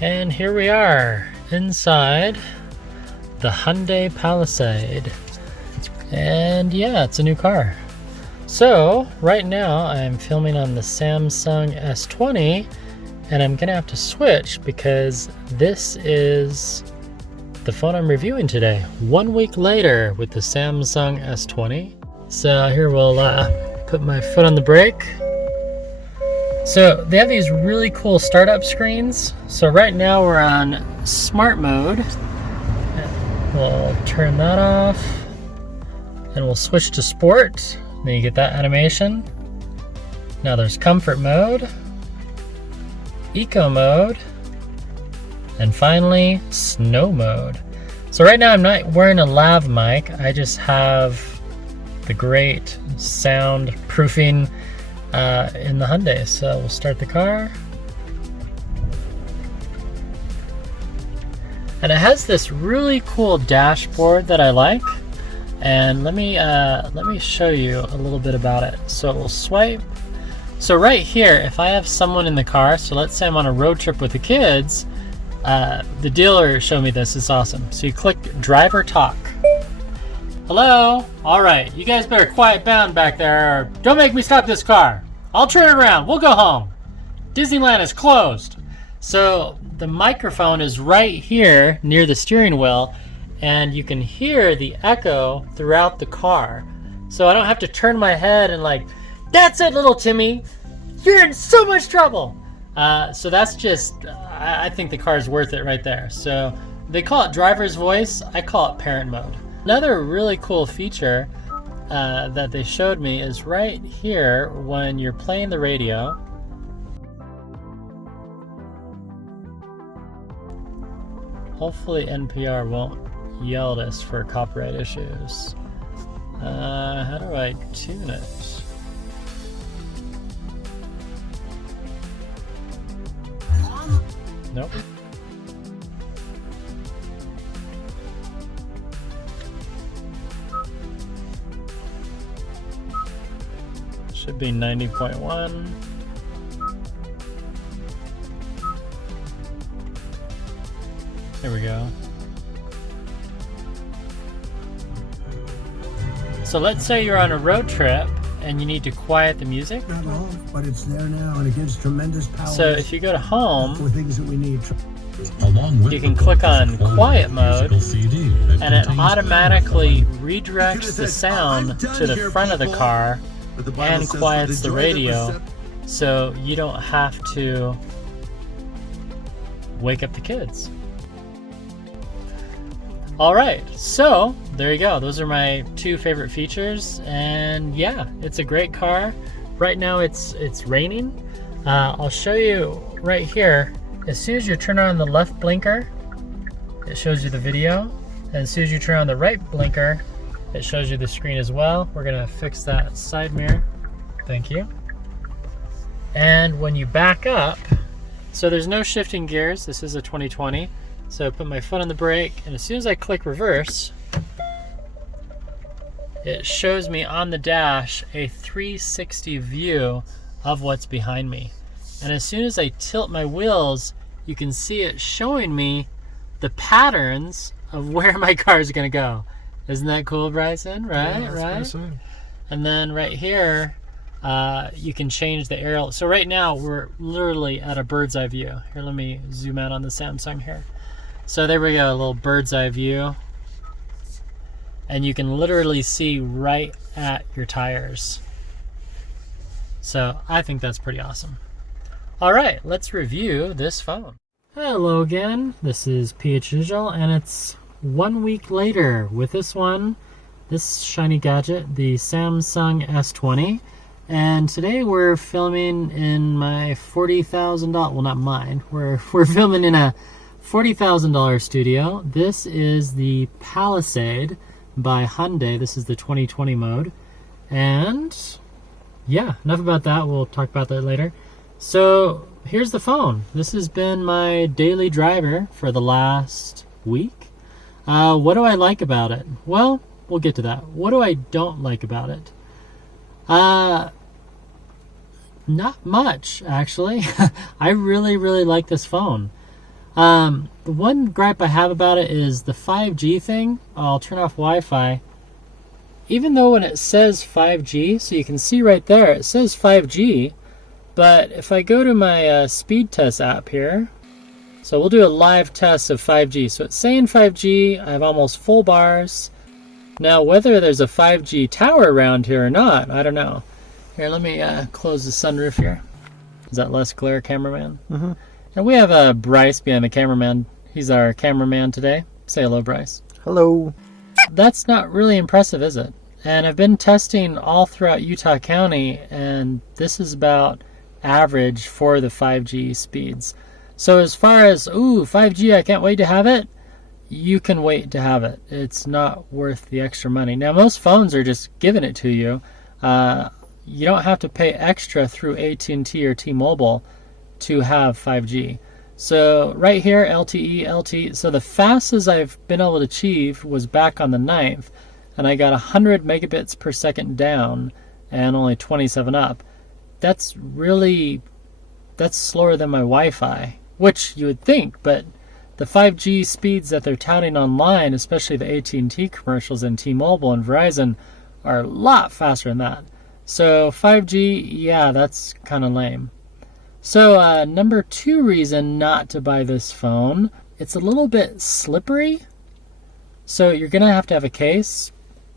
And here we are inside the Hyundai Palisade. And yeah, it's a new car. So right now I'm filming on the Samsung S20 and I'm gonna have to switch because this is the phone I'm reviewing today. 1 week later with the Samsung S20. So here we'll put my foot on the brake. So they have these really cool startup screens. So right now we're on smart mode. We'll turn that off and we'll switch to sport. Then you get that animation. Now there's comfort mode, eco mode, and finally snow mode. So right now I'm not wearing a lav mic. I just have the great sound proofing in the Hyundai. So we'll start the car. And it has this really cool dashboard that I like. And let me show you a little bit about it. So we'll swipe. So right here, if I have someone in the car, so let's say I'm on a road trip with the kids, the dealer showed me this, it's awesome. So you click driver talk. Hello? All right, you guys better quiet down back there, or don't make me stop this car. I'll turn it around, we'll go home. Disneyland is closed. So the microphone is right here near the steering wheel, and you can hear the echo throughout the car. So I don't have to turn my head and like, that's it, little Timmy, you're in so much trouble. So that's just, I think the car is worth it right there. So they call it driver's voice, I call it parent mode. Another really cool feature that they showed me is right here when you're playing the radio. Hopefully NPR won't yell at us for copyright issues. How do I tune it? Nope. Should be 90.1. There we go. So let's say you're on a road trip and you need to quiet the music. Not long, but it's there now and it gives tremendous power. So if you go to home, for things that we need. You can click on quiet mode and it automatically redirects the sound to the front of the car and quiets the radio, so you don't have to wake up the kids. Alright, so there you go. Those are my two favorite features, and yeah, it's a great car. Right now it's raining. I'll show you right here. As soon as you turn on the left blinker, it shows you the video, and as soon as you turn on the right blinker, it shows you the screen as well. We're gonna fix that side mirror. Thank you. And when you back up, so there's no shifting gears. This is a 2020. So I put my foot on the brake, and as soon as I click reverse, it shows me on the dash a 360 view of what's behind me. And as soon as I tilt my wheels, you can see it showing me the patterns of where my car is gonna go. Isn't that cool, Bryson? Right, yeah, right? And then right here, you can change the aerial. So right now, we're literally at a bird's eye view. Here, let me zoom out on the Samsung here. So there we go, a little bird's eye view. And you can literally see right at your tires. So I think that's pretty awesome. All right, let's review this phone. Hello again, this is PH Digital, and it's 1 week later with this one, this shiny gadget, the Samsung S20. And today we're filming in my $40,000, well not mine, we're filming in a $40,000 studio. This is the Palisade by Hyundai. This is the 2020 mode. And yeah, enough about that. We'll talk about that later. So here's the phone. This has been my daily driver for the last week. What do I like about it? Well, we'll get to that. What do I don't like about it? Not much, actually. I really, really like this phone. The one gripe I have about it is the 5G thing. I'll turn off Wi-Fi. Even though when it says 5G, so you can see right there, it says 5G. But if I go to my speed test app here, so we'll do a live test of 5G. So it's saying 5G. I have almost full bars. Now, whether there's a 5G tower around here or not, I don't know. Here, let me close the sunroof here. Is that less glare, cameraman? Mm-hmm. And we have Bryce behind the cameraman. He's our cameraman today. Say hello, Bryce. Hello. That's not really impressive, is it? And I've been testing all throughout Utah County, and this is about average for the 5G speeds. So as far as, 5G, I can't wait to have it, you can wait to have it. It's not worth the extra money. Now, most phones are just giving it to you. You don't have to pay extra through AT&T or T-Mobile to have 5G. So right here, LTE. So the fastest I've been able to achieve was back on the 9th, and I got 100 megabits per second down and only 27 up. That's slower than my Wi-Fi, which you would think, but the 5G speeds that they're touting online, especially the AT&T commercials and T-Mobile and Verizon, are a lot faster than that. So 5G, yeah, that's kind of lame. So number 2 reason not to buy this phone, it's a little bit slippery. So you're going to have a case.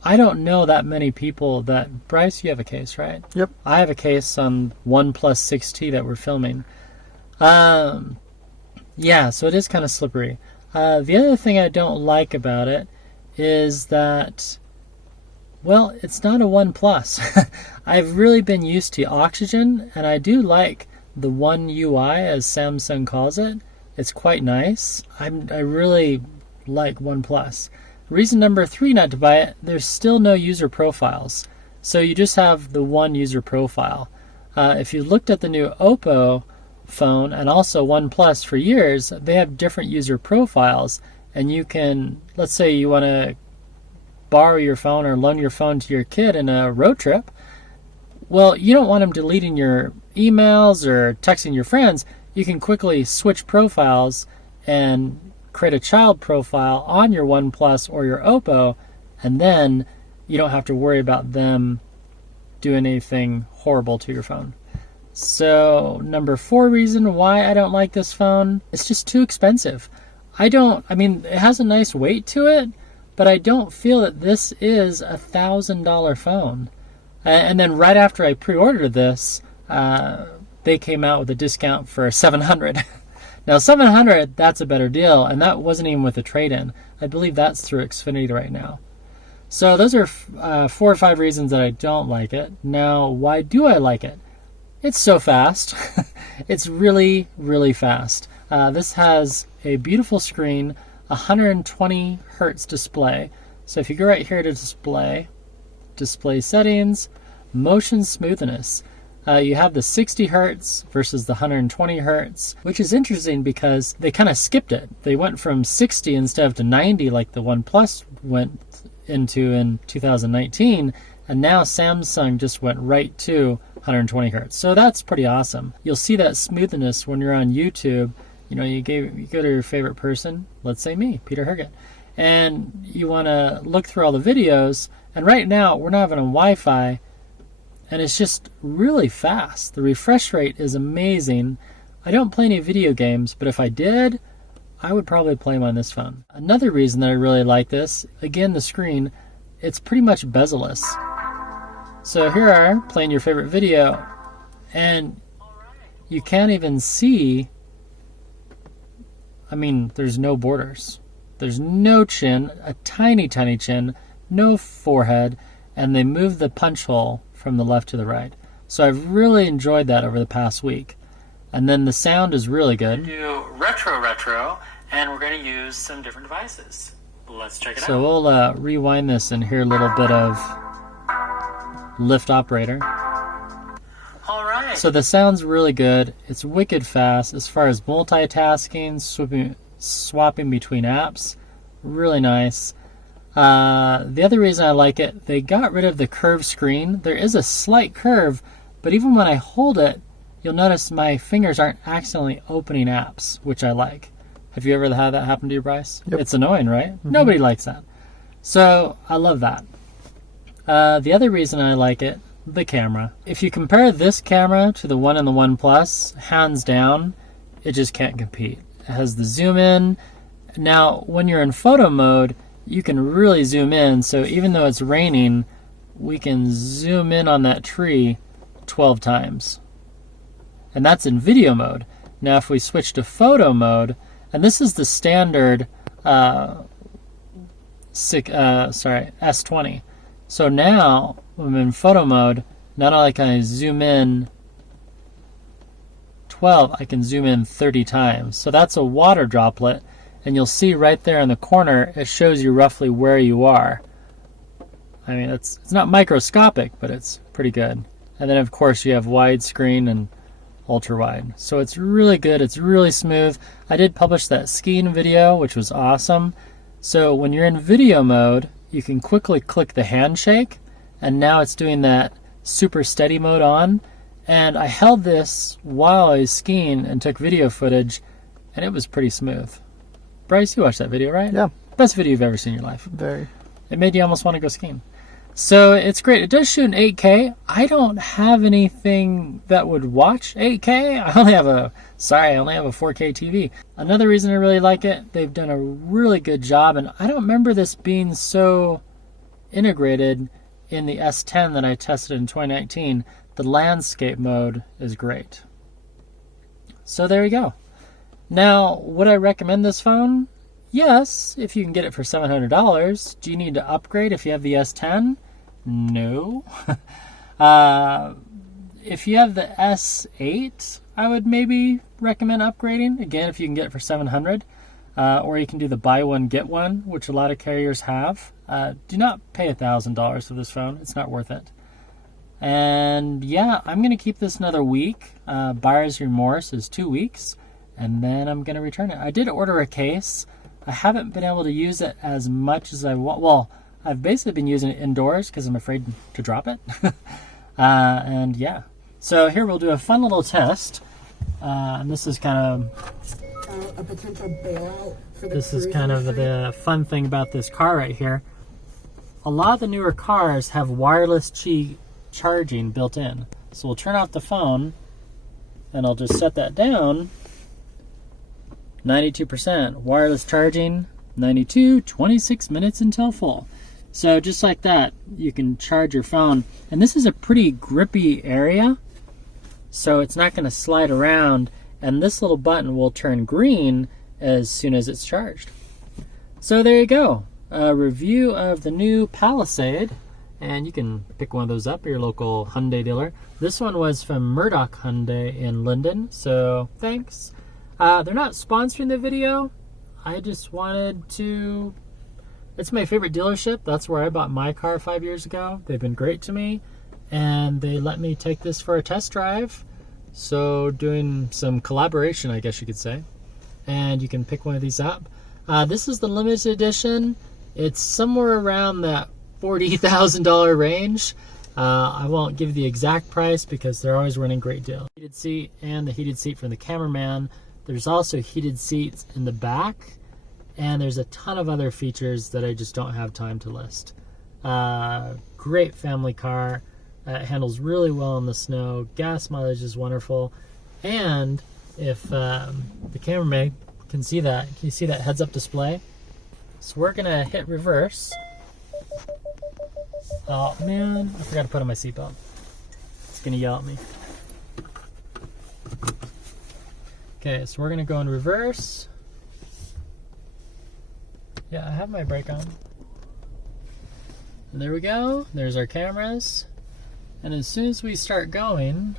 I don't know that many people that... Bryce, you have a case, right? Yep. I have a case on OnePlus 6T that we're filming. Yeah, so it is kind of slippery. The other thing I don't like about it is that, well, it's not a OnePlus. I've really been used to Oxygen, and I do like the One UI, as Samsung calls it. It's quite nice. I really like OnePlus. Reason number 3 not to buy it, there's still no user profiles. So you just have the one user profile. If you looked at the new Oppo phone and also OnePlus for years, they have different user profiles, and you can, let's say you want to borrow your phone or loan your phone to your kid in a road trip. Well, you don't want them deleting your emails or texting your friends. You can quickly switch profiles and create a child profile on your OnePlus or your Oppo, and then you don't have to worry about them doing anything horrible to your phone. So number 4 reason why I don't like this phone, it's just too expensive. It has a nice weight to it, but I don't feel that this is a $1,000 phone. And then right after I pre-ordered this, they came out with a discount for $700. Now $700, that's a better deal, and that wasn't even with a trade-in. I believe that's through Xfinity right now. So those are 4 or 5 reasons that I don't like it. Now, why do I like it? It's so fast. It's really, really fast. This has a beautiful screen, 120 hertz display. So if you go right here to display settings, motion smoothness. You have the 60 hertz versus the 120 hertz, which is interesting because they kind of skipped it. They went from 60 instead of to 90 like the OnePlus went into in 2019, and now Samsung just went right to 120 hertz. So that's pretty awesome. You'll see that smoothness when you're on YouTube. You go to your favorite person, let's say me, Peter Herget, and you want to look through all the videos, and right now we're not having a Wi-Fi, and it's just really fast. The refresh rate is amazing. I don't play any video games, but if I did, I would probably play them on this phone. Another reason that I really like this, again, the screen, it's pretty much bezel-less. So here I am playing your favorite video, and you can't even see, there's no borders. There's no chin, a tiny, tiny chin, no forehead, and they move the punch hole from the left to the right. So I've really enjoyed that over the past week. And then the sound is really good. Do retro, and we're going to use some different devices. Let's check it out. So we'll rewind this and hear a little bit of lift operator. All right. So the sound's really good. It's wicked fast as far as multitasking, swapping between apps. Really nice. The other reason I like it, they got rid of the curved screen. There is a slight curve, but even when I hold it, you'll notice my fingers aren't accidentally opening apps, which I like. Have you ever had that happen to you, Bryce? Yep. It's annoying, right? Mm-hmm. Nobody likes that. So I love that. The other reason I like it, the camera. If you compare this camera to the one in the One Plus, hands down, it just can't compete. It has the zoom in. Now, when you're in photo mode, you can really zoom in. So even though it's raining, we can zoom in on that tree 12 times. And that's in video mode. Now, if we switch to photo mode, and this is the standard S20. So now, when I'm in photo mode, not only can I zoom in 12, I can zoom in 30 times. So that's a water droplet, and you'll see right there in the corner, it shows you roughly where you are. I mean, it's not microscopic, but it's pretty good. And then, of course, you have widescreen and ultra wide. So it's really good. It's really smooth. I did publish that skiing video, which was awesome. So when you're in video mode, you can quickly click the handshake, and now it's doing that super steady mode on. And I held this while I was skiing and took video footage, and it was pretty smooth. Bryce, you watched that video, right? Yeah. Best video you've ever seen in your life. Very. It made you almost want to go skiing. So it's great. It does shoot in 8K. I don't have anything that would watch 8K. I only have a 4K TV. Another reason I really like it, they've done a really good job, and I don't remember this being so integrated in the S10 that I tested in 2019. The landscape mode is great. So there you go. Now, would I recommend this phone? Yes, if you can get it for $700. Do you need to upgrade if you have the S10? No. If you have the S8, I would maybe recommend upgrading. Again, if you can get it for $700. Or you can do the buy one, get one, which a lot of carriers have. Do not pay $1,000 for this phone. It's not worth it. And yeah, I'm going to keep this another week. Buyer's remorse is 2 weeks. And then I'm going to return it. I did order a case. I haven't been able to use it as much as I want. Well, I've basically been using it indoors because I'm afraid to drop it. And yeah. So here we'll do a fun little test. And this is kind of... a potential bailout for the This is kind of the fun thing about this car right here. A lot of the newer cars have wireless charging built in. So we'll turn off the phone, and I'll just set that down. 92% wireless charging, 26 minutes until full. So just like that, you can charge your phone. And this is a pretty grippy area, so it's not going to slide around. And this little button will turn green as soon as it's charged. So there you go. A review of the new Palisade. And you can pick one of those up at your local Hyundai dealer. This one was from Murdock Hyundai in Lindon. So thanks. They're not sponsoring the video. I just wanted to... It's my favorite dealership. That's where I bought my car 5 years ago. They've been great to me. And they let me take this for a test drive. So doing some collaboration, I guess you could say. And you can pick one of these up. This is the limited edition. It's somewhere around that $40,000 range. I won't give the exact price because they're always running great deals. Heated seat and the heated seat from the cameraman. There's also heated seats in the back. And there's a ton of other features that I just don't have time to list. Great family car. It handles really well in the snow. Gas mileage is wonderful. And if the cameraman can see that, can you see that heads-up display? So we're going to hit reverse. Oh, man. I forgot to put on my seatbelt. It's going to yell at me. Okay, so we're going to go in reverse. Yeah, I have my brake on. And there we go. There's our cameras. And as soon as we start going...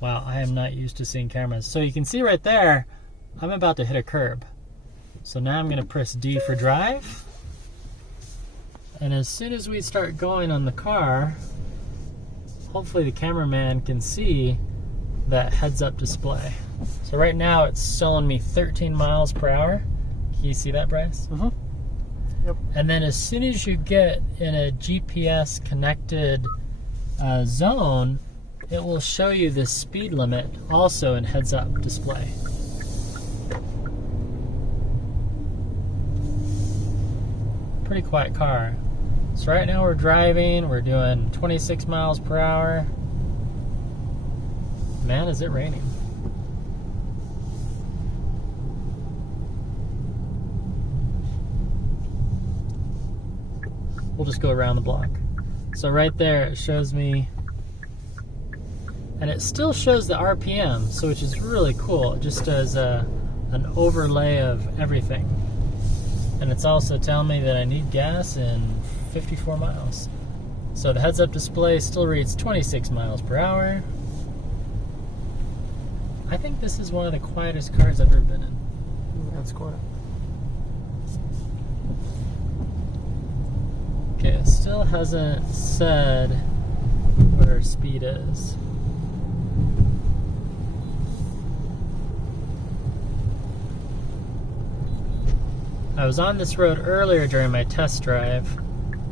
Wow, I am not used to seeing cameras. So you can see right there, I'm about to hit a curb. So now I'm going to press D for drive. And as soon as we start going on the car, hopefully the cameraman can see that heads-up display. So right now it's showing me 13 miles per hour. Can you see that, Bryce? Mm-hmm. Yep. And then as soon as you get in a GPS connected zone, it will show you the speed limit also in heads-up display. Pretty quiet car. So right now we're driving, we're doing 26 miles per hour. Man, is it raining. We'll just go around the block. So right there it shows me, and it still shows the RPM, so which is really cool. It just does an overlay of everything. And it's also telling me that I need gas in 54 miles. So the heads-up display still reads 26 miles per hour. I think this is one of the quietest cars I've ever been in. That's quiet. Okay, it still hasn't said what our speed is. I was on this road earlier during my test drive,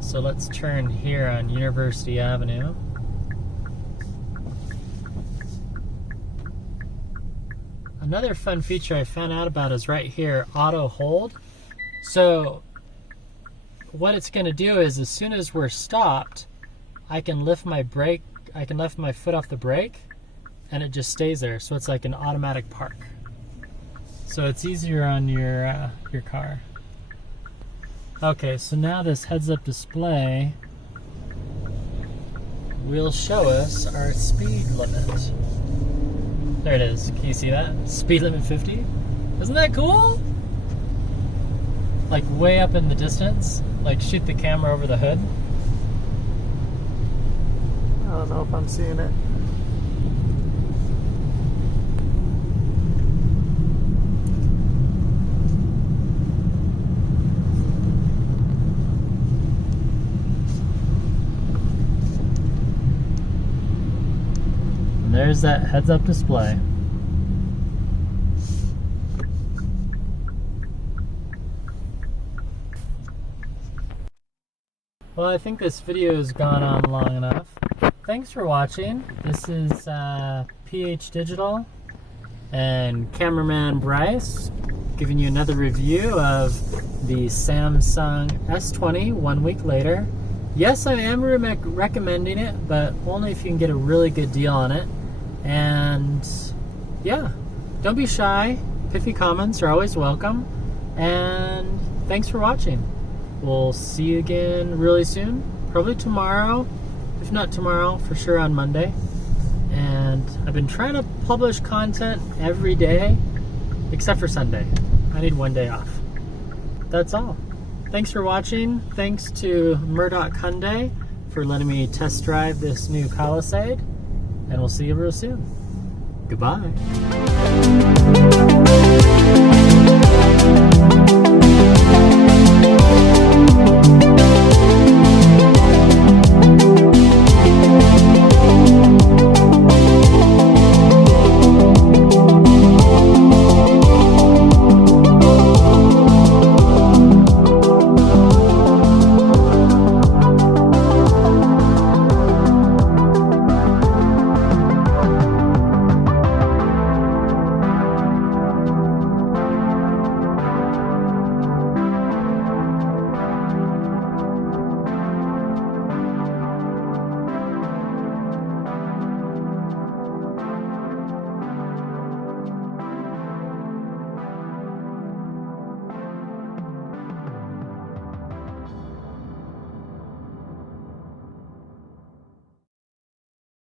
so let's turn here on University Avenue. Another fun feature I found out about is right here, auto hold. So what it's going to do is as soon as we're stopped, I can lift my brake, I can lift my foot off the brake, and it just stays there. So it's like an automatic park. So it's easier on your car. Okay, so now this heads-up display will show us our speed limit. There it is. Can you see that? Speed limit 50. Isn't that cool? Like way up in the distance. Like shoot the camera over the hood. I don't know if I'm seeing it. And there's that heads-up display. Well, I think this video has gone on long enough. Thanks for watching. This is PH Digital and cameraman Bryce giving you another review of the Samsung S20 1 week later. Yes, I am recommending it, but only if you can get a really good deal on it. And yeah, don't be shy. Pithy comments are always welcome. And thanks for watching. We'll see you again really soon. Probably tomorrow. If not tomorrow, for sure on Monday. And I've been trying to publish content every day, except for Sunday. I need one day off. That's all. Thanks for watching. Thanks to Murdock Hyundai for letting me test drive this new Palisade. And we'll see you real soon. Goodbye.